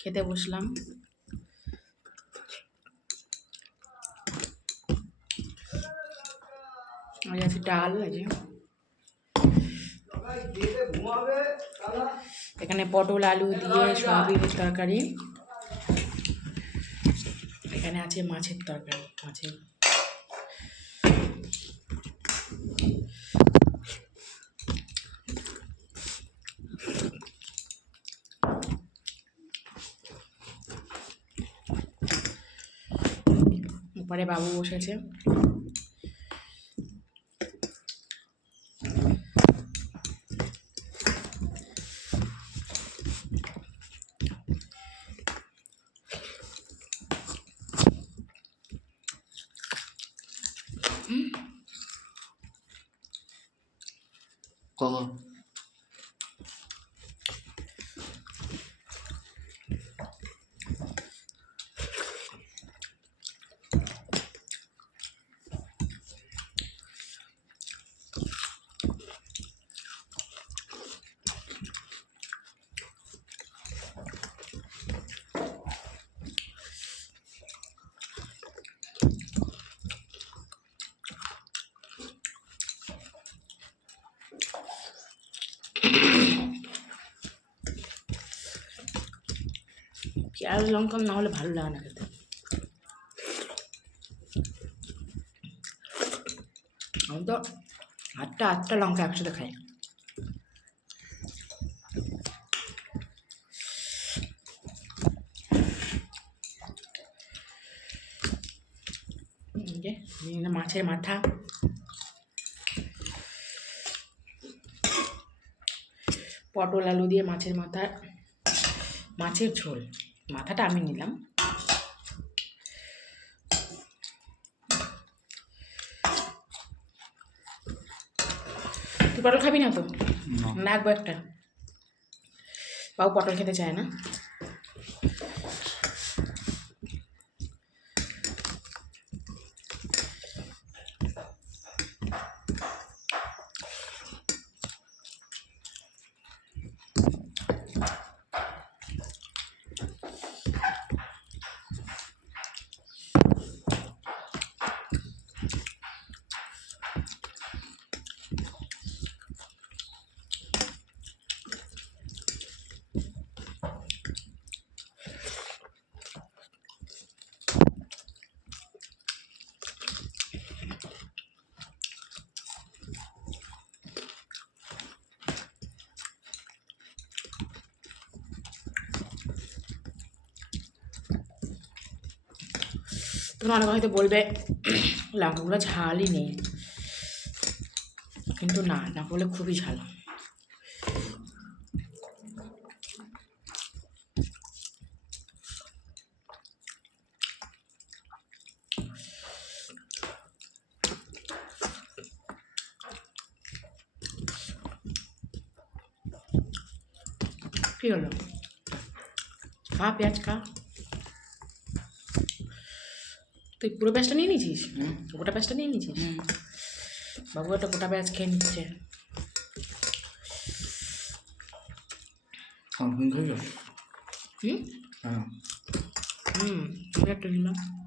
খেতে বসলাম। আছে ডাল আছে এখানে পটল, আলু দিয়ে সয়াবিনের তরকারি। এখানে আছে মাছের তরকারি, মাছের উপরে বাবু বসেছে। কখন? পেঁয়াজ লঙ্কা না হলে ভালো লাগে না খেতে। আমি তো আটটা আটটা লঙ্কা একসাথে খাই। মাছের মাথা। পটল, আলু দিয়ে মাছের মাথা, মাছের ঝোল। মাথাটা আমি নিলাম। তুই পটল খাবি না তো? না। লাগবো একটা। বাবু পটল খেতে চায় না। তোমার অনেকে হয়তো বলবে লঙ্কাগুলো ঝালই নেই। কিন্তু না না লঙ্কাগুলো খুবই ঝাল। কি হলো? খা পেঁয়াজ খা। তুই পুরো প্যাঁচটা নিয়ে নিয়েছিস? হুম। গোটা প্যাঁচটা নিয়ে নিয়েছিস? হুম। বাবু একটা গোটা প্যাঁচ খেয়ে নিচ্ছে। হুম হ্যাঁ। হুম আমি একটা নিলাম।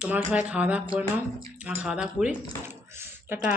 তোমরা সবাই খাওয়া দাওয়া করে নাও আমার খাওয়া দাওয়া করি। টাটা।